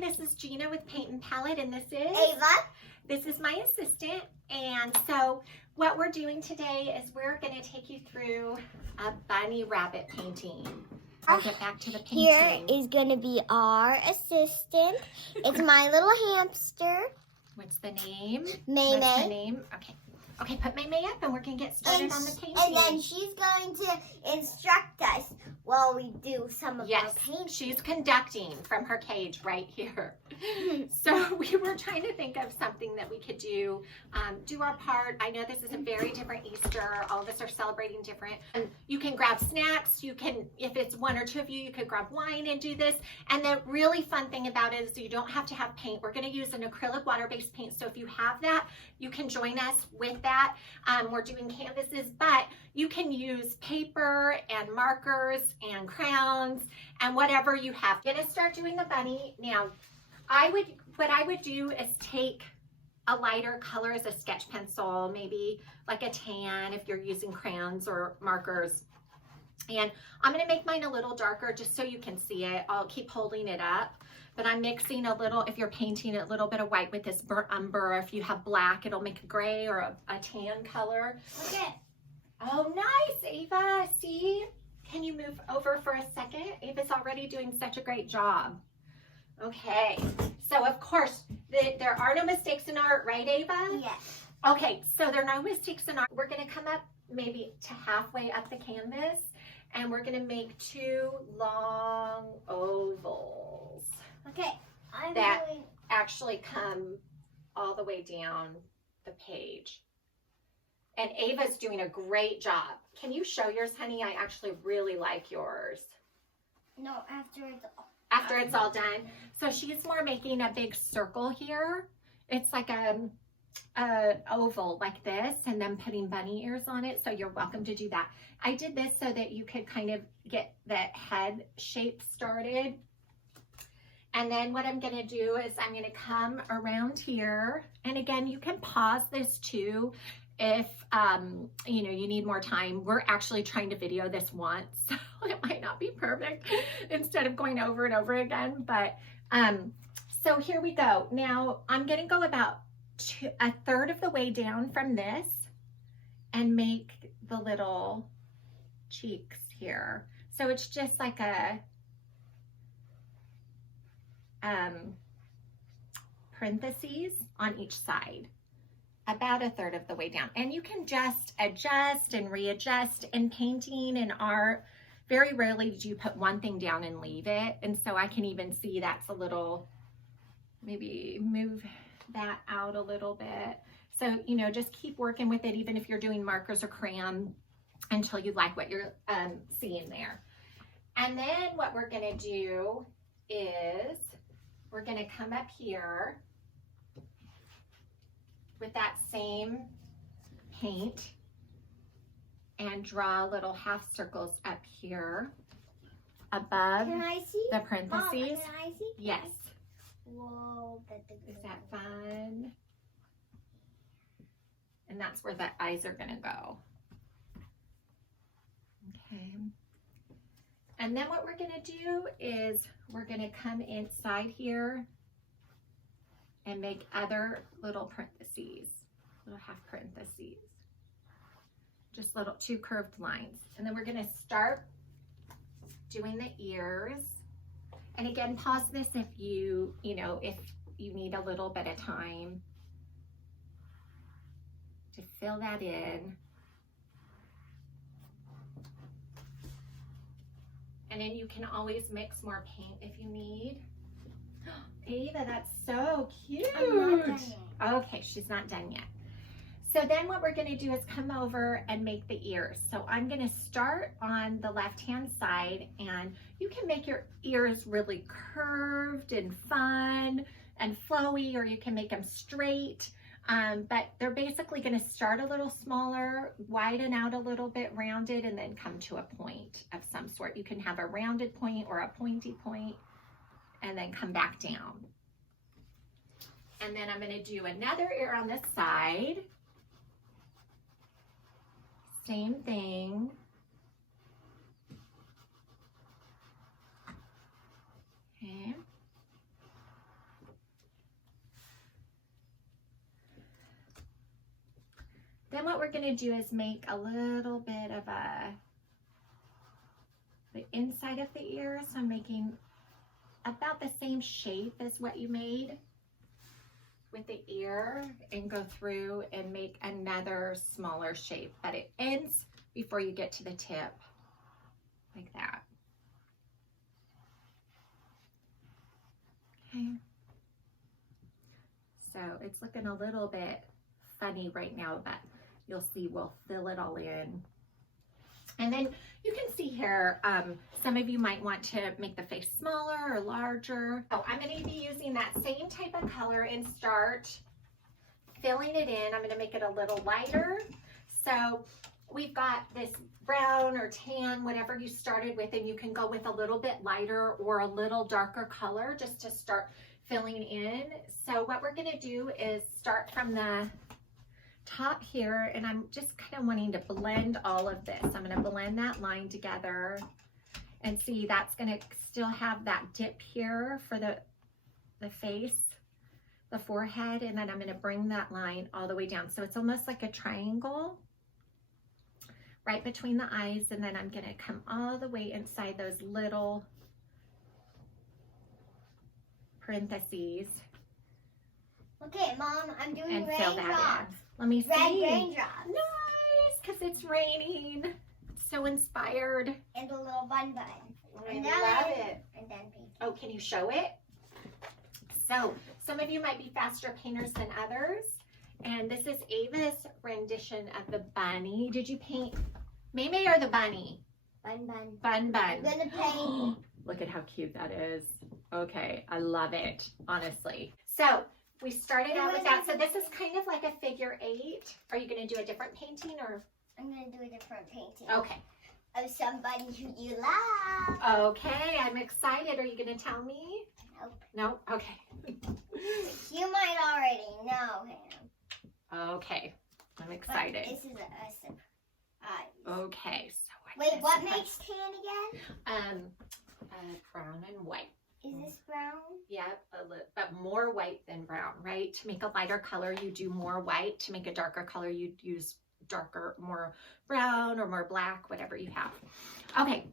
Hi, this is Gina with Paint and Palette, and this is Ava. This is my assistant. And so what we're doing today is we're going to take you through a bunny rabbit painting. I'll get back to the painting. Here is going to be our assistant. It's my little hamster. What's the name? May What's May. the name? Okay. Okay, put May May up and we're going to get started on the painting. And then she's going to instruct us while we do some of our painting. She's conducting from her cage right here. So we were trying to think of something that we could do our part. I know this is a very different Easter. All of us are celebrating different. And you can grab snacks. You can, if it's one or two of you, you could grab wine and do this. And the really fun thing about it is you don't have to have paint. We're going to use an acrylic water-based paint. So if you have that, you can join us with that. We're doing canvases, but you can use paper and markers and crayons and whatever you have. I'm gonna start doing the bunny. Now, what I would do is take a lighter color as a sketch pencil, maybe like a tan if you're using crayons or markers. And I'm gonna make mine a little darker just so you can see it. I'll keep holding it up. But I'm mixing a little, if you're painting a little bit of white with this burnt umber. If you have black, it'll make a gray or a tan color. Okay. Oh, nice, Ava. See? Can you move over for a second? Ava's already doing such a great job. Okay. So, of course, there are no mistakes in art, right, Ava? Yes. Okay, so there are no mistakes in art. We're going to come up maybe to halfway up the canvas, and we're going to make two long ovals. Okay. That actually come all the way down the page. And Ava's doing a great job. Can you show yours, honey? I actually really like yours. No, after it's all done. So she's more making a big circle here. It's like a oval like this, and then putting bunny ears on it. So you're welcome to do that. I did this so that you could kind of get that head shape started. And then what I'm gonna do is I'm gonna come around here. And again, you can pause this too if you know, you need more time. We're actually trying to video this once, so it might not be perfect instead of going over and over again. But so here we go. Now I'm gonna go about a third of the way down from this and make the little cheeks here. So it's just like a parentheses on each side, about a third of the way down. And you can just adjust and readjust. In painting and art, very rarely do you put one thing down and leave it. And so I can even see that's a little, maybe move that out a little bit. So, you know, just keep working with it, even if you're doing markers or crayon, until you like what you're seeing there. And then what we're gonna do is we're gonna come up here with that same paint and draw little half circles up here above the parentheses. Mom, can I see? Yes. Whoa, Is that fun? And that's where the eyes are gonna go. Okay. And then what we're gonna do is we're gonna come inside here and make other little parentheses, little half parentheses. Just little two curved lines. And then we're gonna start doing the ears. And again, pause this if you need a little bit of time to fill that in. And then you can always mix more paint if you need. Ava, that's so cute. I'm not done yet. Okay, she's not done yet. So then what we're gonna do is come over and make the ears. So I'm gonna start on the left-hand side, and you can make your ears really curved and fun and flowy, or you can make them straight. But they're basically gonna start a little smaller, widen out a little bit, rounded, and then come to a point of some sort. You can have a rounded point or a pointy point, and then come back down. And then I'm gonna do another ear on this side. Same thing. Okay. we're gonna do is make a little bit of the inside of the ear. So I'm making about the same shape as what you made with the ear, and go through and make another smaller shape, but it ends before you get to the tip, like that. Okay. So it's looking a little bit funny right now, but you'll see we'll fill it all in. And then you can see here, some of you might want to make the face smaller or larger. So I'm going to be using that same type of color and start filling it in. I'm going to make it a little lighter. So we've got this brown or tan, whatever you started with, and you can go with a little bit lighter or a little darker color just to start filling in. So what we're going to do is start from the top here, and I'm just kind of wanting to blend all of this. I'm going to blend that line together, and see, that's going to still have that dip here for the face, the forehead, and then I'm going to bring that line all the way down. So it's almost like a triangle right between the eyes, and then I'm going to come all the way inside those little parentheses. Okay, Mom, I'm doing And fill that raindrops. in. Let me see. Red raindrops. Nice, because it's raining. So inspired. And a little bun bun. I And love then- it. And then pink. Oh, can you show it? So some of you might be faster painters than others. And this is Ava's rendition of the bunny. Did you paint Maymay or the bunny? Bun bun. Bun I'm bun. gonna paint. Look at how cute that is. Okay, I love it, honestly. So we started out with that. So this is kind of like a figure 8. Are you gonna do a different painting or? I'm gonna do a different painting. Okay. Of somebody who you love. Okay, I'm excited. Are you gonna tell me? Nope. No? Okay. You might already know him. Okay, I'm But excited. this is a surprise. Okay, so Wait, what makes tan again? Brown and white. Is this brown? Yep, but more white than brown, right? To make a lighter color, you do more white. To make a darker color, you use darker, more brown or more black, whatever you have. Okay,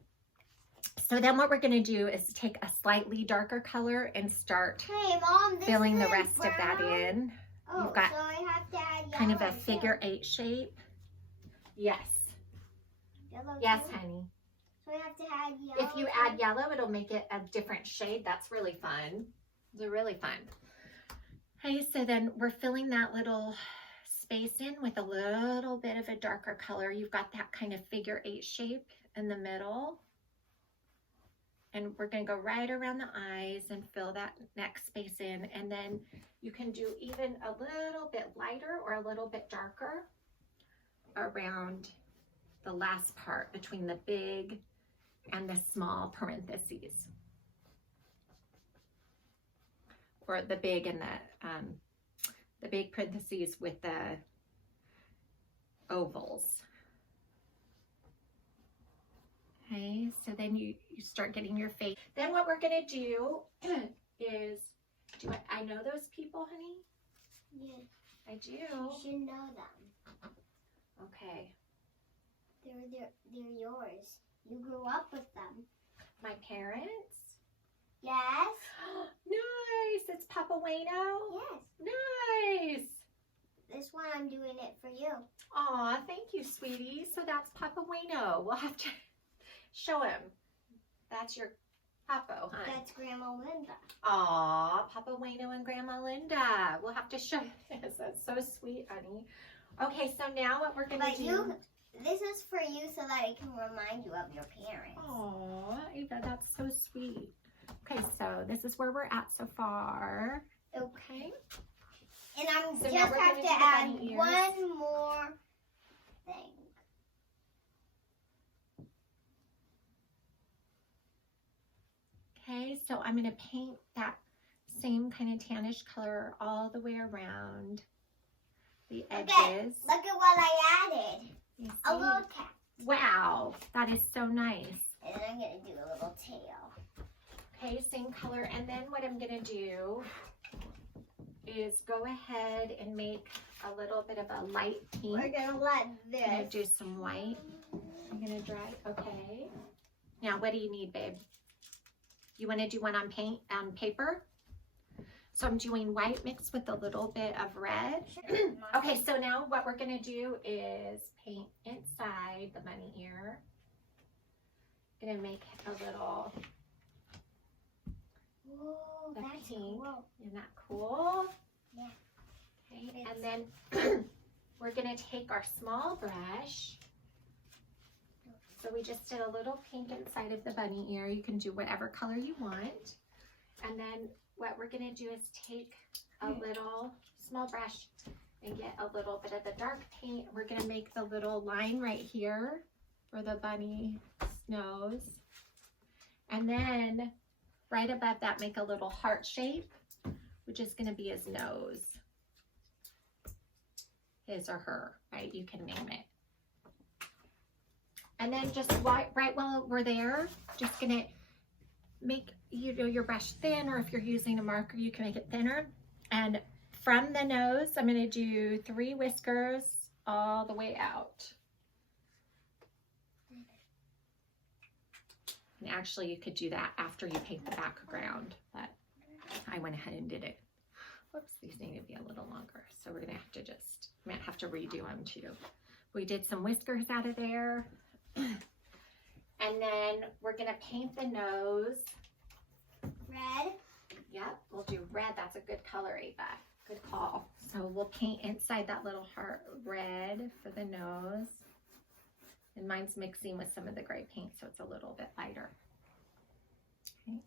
so then what we're gonna do is take a slightly darker color and start Hey, Mom, this filling the is rest of that brown? in. Oh, You've got so I have to add yellow Kind of a too. figure 8 shape. Yes, Yellow yes, too? honey. So I have to add yellow. If you too? add yellow, it'll make it a different shade. That's really fun. They're really fun. Okay, so then we're filling that little space in with a little bit of a darker color. You've got that kind of figure 8 shape in the middle. And we're gonna go right around the eyes and fill that next space in. And then you can do even a little bit lighter or a little bit darker around the last part between the big and the small parentheses, or the big and the big parentheses with the ovals. Okay, so then you start getting your face. Then what we're gonna do is, I know those people, honey? Yeah, I do. you should know them. Okay, They're yours. You grew up with them. my parents. Yes. Nice, it's Papa Wayno. Yes. Nice. This one I'm doing it for you. Aw, thank you, sweetie. So that's Papa Wayno. We'll have to show him. That's your Papo, huh? That's Grandma Linda. Aw, Papa Wayno and Grandma Linda. We'll have to show this. That's so sweet, honey. Okay, so now what we're gonna do. This is for you so that it can remind you of your parents. Aw, Ava, that's so sweet. Okay, so this is where we're at so far. Okay. And I'm So now just we're have gonna to do the add bunny ears. one more thing. Okay, so I'm gonna paint that same kind of tannish color all the way around the edges. Okay, look at what I added. You A see? little cat. Wow, that is so nice. And then I'm going to do a little tail. Okay, same color. And then what I'm gonna do is go ahead and make a little bit of a light pink. We're gonna let I'm gonna this. do some white. I'm gonna dry, okay. Now, what do you need, babe? You wanna do one on paper? So I'm doing white mixed with a little bit of red. Okay, so now what we're gonna do is paint inside the bunny ear. Gonna make a little, Whoa, the that's pink. cool. Isn't that cool? Yeah. Okay, and then we're gonna take our small brush. So we just did a little pink inside of the bunny ear. You can do whatever color you want. And then what we're gonna do is take a little small brush and get a little bit of the dark paint. We're gonna make the little line right here for the bunny's nose. And then right above that, make a little heart shape, which is gonna be his nose. His or her, right? You can name it. And then just right while we're there, just gonna make your brush thin, or if you're using a marker, you can make it thinner. And from the nose, I'm gonna do 3 whiskers all the way out. And actually you could do that after you paint the background, but I went ahead and did it. Whoops, these need to be a little longer. So we're gonna have to just, I might have to redo them too. We did some whiskers out of there. And then we're gonna paint the nose. Red. Yep, we'll do red. That's a good color, Ava. Good call. So we'll paint inside that little heart red for the nose. And mine's mixing with some of the gray paint, so it's a little bit lighter. Okay.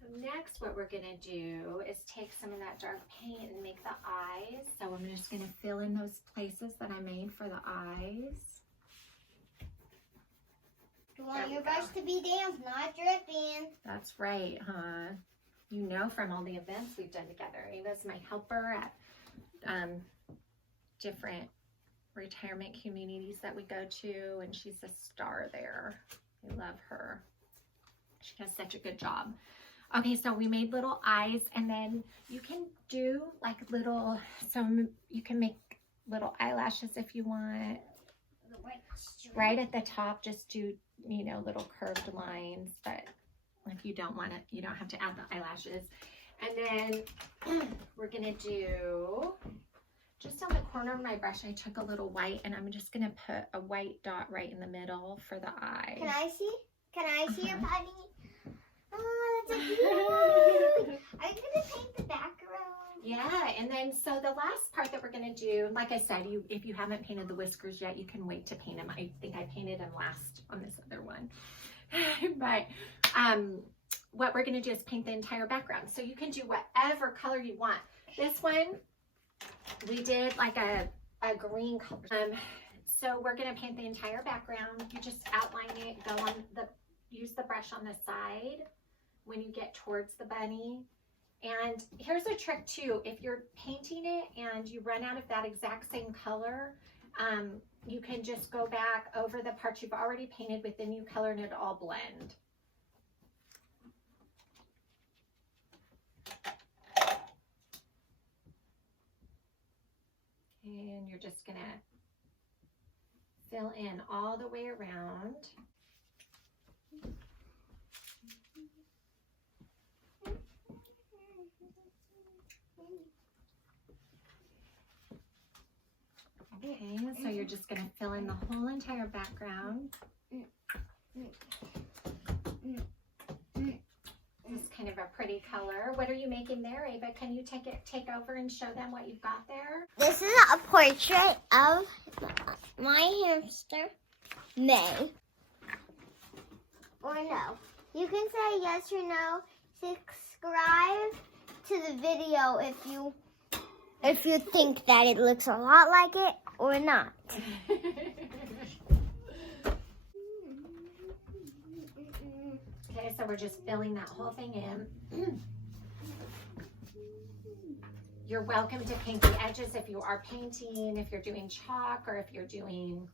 So next, what we're gonna do is take some of that dark paint and make the eyes. So I'm just gonna fill in those places that I made for the eyes. You want your brush to be damp, not dripping. That's right, huh? You know from all the events we've done together. Ava's my helper at different retirement communities that we go to, and she's a star there. I love her. She does such a good job. Okay, so we made little eyes, and then you can do like little, you can make little eyelashes if you want. The white strip. Right at the top, just do, you know, little curved lines, but if you don't want it, you don't have to add the eyelashes. And then we're gonna do, just on the corner of my brush, I took a little white, and I'm just gonna put a white dot right in the middle for the eye. Can I see? Can I see your bunny? Oh, that's so cute. Are you gonna paint the background? Yeah, and then so the last part that we're gonna do, like I said, if you haven't painted the whiskers yet, you can wait to paint them. I think I painted them last on this other one. But what we're gonna do is paint the entire background. So you can do whatever color you want. This one, we did like a green color. So we're gonna paint the entire background. You just outline it, use the brush on the side when you get towards the bunny. And here's a trick too. If you're painting it and you run out of that exact same color, you can just go back over the parts you've already painted with the new color and it'll all blend. And you're just gonna fill in all the way around. Okay, so you're just going to fill in the whole entire background. It's kind of a pretty color. What are you making there, Ava? Can you take over and show them what you've got there? This is a portrait of my hamster, May. Or no. You can say yes or no. Subscribe to the video if you think that it looks a lot like it or not. Okay, so we're just filling that whole thing in. You're welcome to paint the edges if you are painting, if you're doing chalk, or if you're doing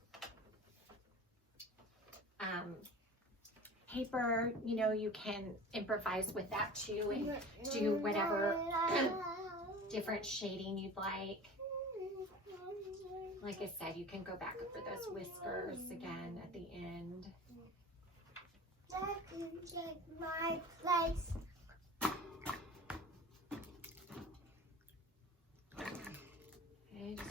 paper, you know, you can improvise with that too and do whatever different shading you'd like. Like I said, you can go back for those whiskers again at the end. That can take my place. Okay, just